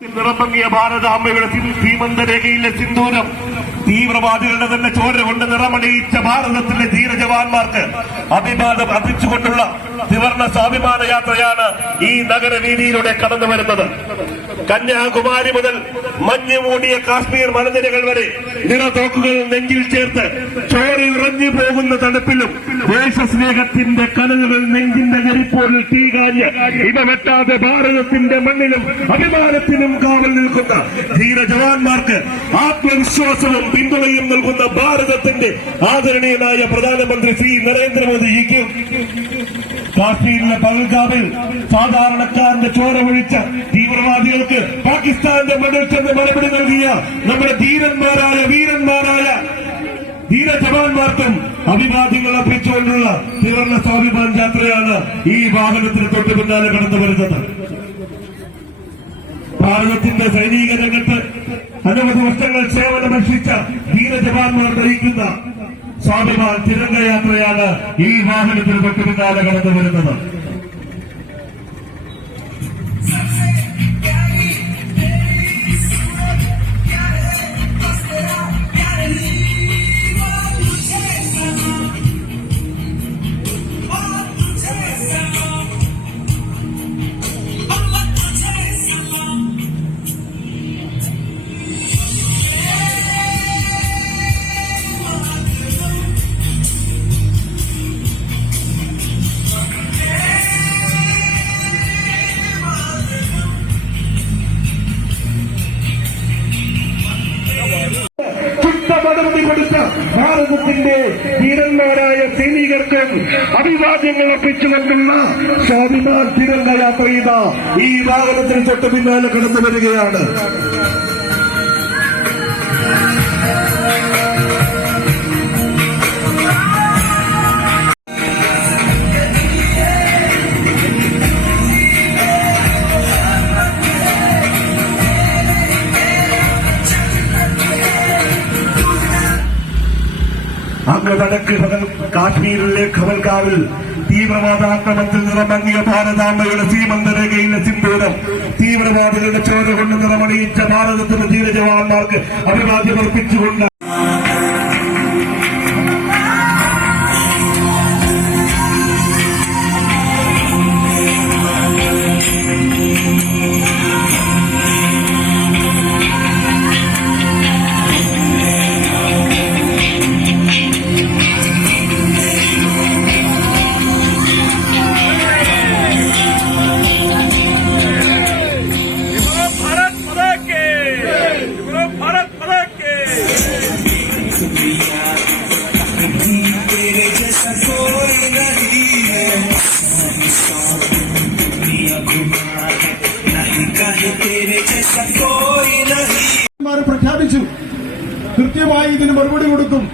നിറമങ്ങിയ ഭാരതാംബയുടെ സീമന്തരേഖയിലെ സിന്ദൂരം തീവ്രവാദികളുടെ തന്നെ ചോര കൊണ്ട് നിറമണിയിച്ച ഭാരതത്തിലെ ധീരജവാന്മാർക്ക് അഭിവാദം അർപ്പിച്ചുകൊണ്ടുള്ള ത്രിവർണ്ണ സ്വാഭിമാന യാത്രയാണ് ഈ നഗരവീതിയിലൂടെ കടന്നു വരുന്നത്. കന്യാകുമാരി മുതൽ മഞ്ഞ് മൂടിയ കാശ്മീർ മലനിരകൾ വരെ നിറതോക്കുകൾ നെഞ്ചിൽ ചേർത്ത് ചോരയുറഞ്ഞു പോകുന്ന തണുപ്പിലും ദേശസ്നേഹത്തിന്റെ കനലുകൾ നെഞ്ചിന്റെ ഞെരിപ്പോരിൽ തീകാഞ്ഞ് ഇവ വെട്ടാതെ ഭാരതത്തിന്റെ മണ്ണിലും അഭിമാനത്തിനും കാവൽ നിൽക്കുന്ന ധീരജവാന്മാർക്ക് ആത്മവിശ്വാസവും പിന്തുണയും നൽകുന്ന ഭാരതത്തിന്റെ ആദരണീയനായ പ്രധാനമന്ത്രി ശ്രീ നരേന്ദ്രമോദിജിക്ക് കാശ്മീരിലെ പഹൽഗാമിൽ സാധാരണക്കാരന്റെ ചോര ഒഴിച്ച തീവ്രവാദികൾക്ക് പാകിസ്ഥാന്റെ മണ്ണിൽ ചെന്ന് മറുപടി നൽകിയ നമ്മുടെ വീരന്മാരായ ധീരജവാന്മാർക്കും അഭിവാദ്യങ്ങൾ അർപ്പിച്ചുകൊണ്ടുള്ള ത്രിവർണ്ണ സ്വാഭിമാൻ യാത്രയാണ് ഈ വാഹനത്തിന് തൊട്ടു പിന്നാലെ കടന്നു വരുന്നത്. ഭാരതത്തിന്റെ സൈനിക രംഗത്ത് അനവധി വർഷങ്ങൾ സേവനമനുഷ്ഠിച്ച ധീരജവാന്മാർ നയിക്കുന്ന സ്വാഭിമാൻ തിരംഗയാത്രയാണ് ഈ വാഹനത്തിന് തൊട്ടു പിന്നാലെ കടന്നു വരുന്നത്. നടപടി കൊടുത്ത ഭാരതത്തിന്റെ ധീരന്മാരായ സൈനികർക്കും അഭിവാദ്യങ്ങൾ അർപ്പിച്ചുകൊണ്ടുള്ള സ്വാഭിമാൻ തിരംഗയാത്ര ഇതാ ഈ വാഹനത്തിന് തൊട്ടു പിന്നാലെ കടന്നു വരികയാണ്. അങ്ങ് വടക്ക് കാശ്മീരിലെ ഖബൽഗാവിൽ തീവ്രവാദാക്രമണത്തിൽ നിറമങ്ങിയ ഭാരതാംബയുടെ സീമന്തരേഖയിലെ സിന്ദൂരം തീവ്രവാദികളുടെ ചോര കൊണ്ട് നിറമണിയിച്ച ഭാരതത്തിലെ ധീരജവാന്മാർക്ക് അഭിവാദ്യമർപ്പിച്ചുകൊണ്ട് പ്രഖ്യാപിച്ചു. കൃത്യമായി ഇതിന് മറുപടി കൊടുക്കും.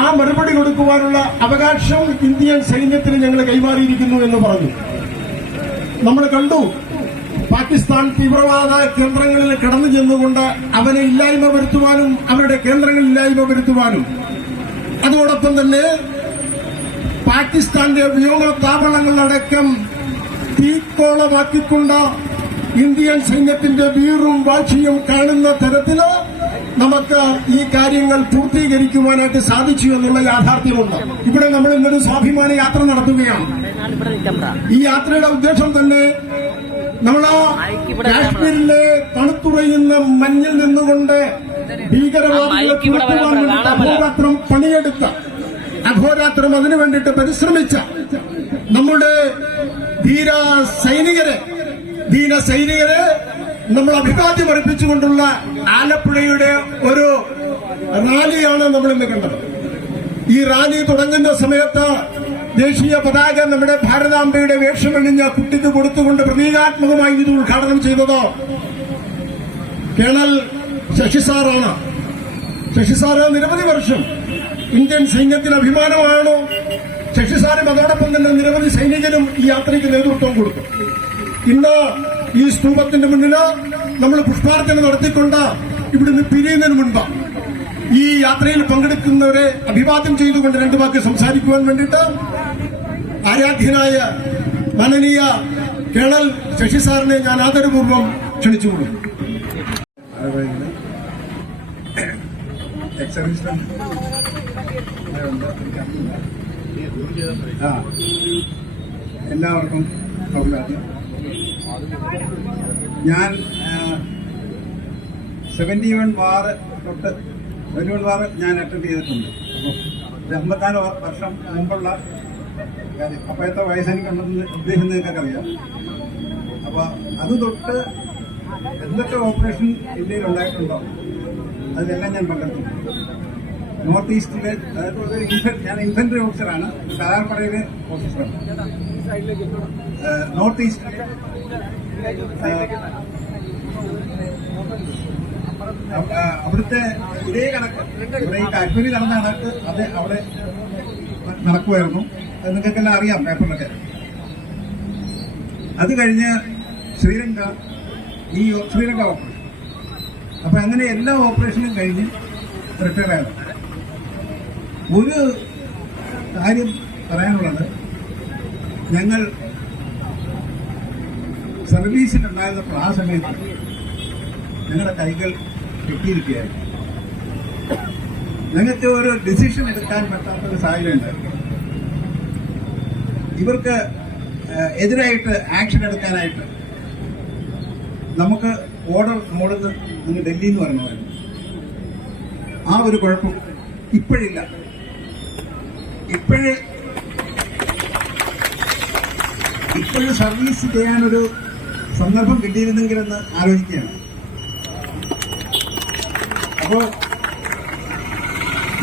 ആ മറുപടി കൊടുക്കുവാനുള്ള അവകാശം ഇന്ത്യൻ സൈന്യത്തിന് ഞങ്ങൾ കൈമാറിയിരിക്കുന്നു എന്ന് പറഞ്ഞു. നമ്മൾ കണ്ടു പാകിസ്ഥാൻ തീവ്രവാദ കേന്ദ്രങ്ങളിൽ കടന്നു ചെന്നുകൊണ്ട് അവനെ ഇല്ലായ്മ വരുത്തുവാനും അവരുടെ കേന്ദ്രങ്ങൾ ഇല്ലായ്മ വരുത്തുവാനും അതോടൊപ്പം തന്നെ പാകിസ്ഥാന്റെ വ്യോമതാവളങ്ങളടക്കം തീക്കോളമാക്കിക്കൊണ്ട് ഇന്ത്യൻ സൈന്യത്തിന്റെ വീറും വാശിയും കാണുന്ന തരത്തില് നമുക്ക് ഈ കാര്യങ്ങൾ പൂർത്തീകരിക്കുവാനായിട്ട് സാധിച്ചു എന്നുള്ള യാഥാർത്ഥ്യമുണ്ട്. ഇവിടെ നമ്മൾ ഇന്നൊരു സ്വാഭിമാന യാത്ര നടത്തുകയാണ്. ഈ യാത്രയുടെ ഉദ്ദേശം തന്നെ നമ്മൾ കാശ്മീരിലെ തണുത്തുറയുന്ന മഞ്ഞിൽ നിന്നുകൊണ്ട് ഭീകരവാദികളെ തുറക്കുവാൻ വേണ്ടിയിട്ട് അഹോരാത്രം പണിയെടുത്ത അഹോരാത്രം അതിനു വേണ്ടിയിട്ട് പരിശ്രമിച്ച നമ്മുടെ ധീര സൈനികരെ നമ്മൾ അഭിവാദ്യം അർപ്പിച്ചുകൊണ്ടുള്ള ആലപ്പുഴയുടെ ഒരു റാലിയാണ് നമ്മൾ ഇന്ന് കണ്ടത്. ഈ റാലി തുടങ്ങുന്ന സമയത്ത് ദേശീയ പതാക നമ്മുടെ ഭാരതാംബയുടെ വേഷമണിഞ്ഞ കുട്ടിക്ക് കൊടുത്തുകൊണ്ട് പ്രതീകാത്മകമായി ഇത് ഉദ്ഘാടനം ചെയ്തത് കേണൽ ശശിസാറാണ്. ശശിസാറ് നിരവധി വർഷം ഇന്ത്യൻ സൈന്യത്തിന് അഭിമാനമാണ്. ശശിസാറും അതോടൊപ്പം തന്നെ നിരവധി സൈനികരും ഈ യാത്രയ്ക്ക് നേതൃത്വം കൊടുത്തു. ഇന്ന് ഈ സ്തൂപത്തിന്റെ മുന്നിൽ നമ്മൾ പുഷ്പാർച്ചന നടത്തിക്കൊണ്ട് ഇവിടുന്ന് പിരിയുന്നതിന് മുൻപ് ഈ യാത്രയിൽ പങ്കെടുക്കുന്നവരെ അഭിവാദ്യം ചെയ്തുകൊണ്ട് രണ്ടു വാക്ക് സംസാരിക്കുവാൻ വേണ്ടിയിട്ട് ആരാധ്യനായ മാനനീയ കേണൽ ശശി സാറിനെ ഞാൻ ആദരപൂർവ്വം ക്ഷണിച്ചുകൊള്ളുന്നു. എല്ലാവർക്കും അഭിവാദ്യം. ഞാൻ 71 വാർ തൊട്ട് 71 വാർ ഞാൻ അറ്റൻഡ് ചെയ്തിട്ടുണ്ട്. അപ്പോൾ 54 വർഷം മുമ്പുള്ള കാര്യം. അപ്പോഴത്തെ വയസ്സെനിക്കുണ്ടെന്ന് ഉദ്ദേശം നിങ്ങൾക്കൊക്കെ അറിയാം. അപ്പോൾ അത് തൊട്ട് എന്തൊക്കെ ഓപ്പറേഷൻ ഇന്ത്യയിൽ ഉണ്ടായിട്ടുണ്ടോ അതിലെല്ലാം ഞാൻ പങ്കെടുത്തിട്ടുണ്ട്. നോർത്ത് ഈസ്റ്റിലെ, അതായത് ഞാൻ ഇൻഫൻട്രി ഓഫീസറാണ്, കാലാർപ്പടയിലെ ഓഫീസറാണ്. നോർത്ത് ഈസ്റ്റിലെ അവിടുത്തെ ഇതേ കണക്ക് ഇവിടെ ഈ കാശ്മീരിൽ നടന്ന കണക്ക് അത് അവിടെ നടക്കുമായിരുന്നു. അത് നിങ്ങൾക്കെല്ലാം അറിയാം പേപ്പറിലൊക്കെ. അത് കഴിഞ്ഞ് ശ്രീലങ്ക ഓപ്പറേഷൻ. അപ്പൊ അങ്ങനെ എല്ലാ ഓപ്പറേഷനും കഴിഞ്ഞ് റിട്ടയർ ആയത്. ഒരു കാര്യം പറയാനുള്ളത്, ഞങ്ങൾ സർവീസിലുണ്ടായിരുന്നപ്പോൾ ആ സമയത്ത് ഞങ്ങളുടെ കൈകൾ കെട്ടിയിരിക്കുകയായിരുന്നു. ഞങ്ങൾക്ക് ഒരു ഡിസിഷൻ എടുക്കാൻ പറ്റാത്തൊരു സാഹചര്യം ഉണ്ടായിരുന്നു. ഇവർക്ക് എതിരായിട്ട് ആക്ഷൻ എടുക്കാനായിട്ട് നമുക്ക് ഓർഡർ മോളിൽ നിന്ന് ഡൽഹിയിൽ നിന്ന് വരണമായിരുന്നു. ആ ഒരു കുഴപ്പം ഇപ്പോഴില്ല. ഇപ്പോഴും സർവീസ് ചെയ്യാനൊരു സന്ദർഭം കിട്ടിയിരുന്നെങ്കിലെന്ന് ആലോചിക്കുകയാണ്. അപ്പോ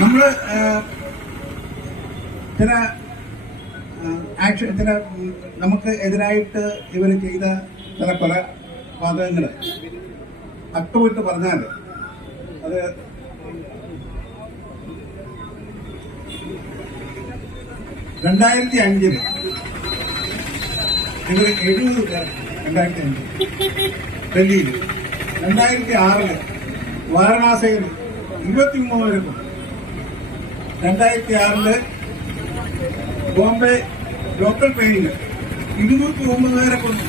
നമ്മള് ചില നമുക്ക് എതിരായിട്ട് ഇവർ ചെയ്ത ചില കൊലപാതകങ്ങള് അക്കമിട്ട് പറഞ്ഞാൽ അത് (2005) ഇവർ 70 പേർ 2005 ഡൽഹിയിൽ, 2006 വാരണാസിയിൽ 23 പേരും, 2006 ബോംബെ ലോക്കൽ ട്രെയിനിൽ 209 പേരെ കൊന്നു.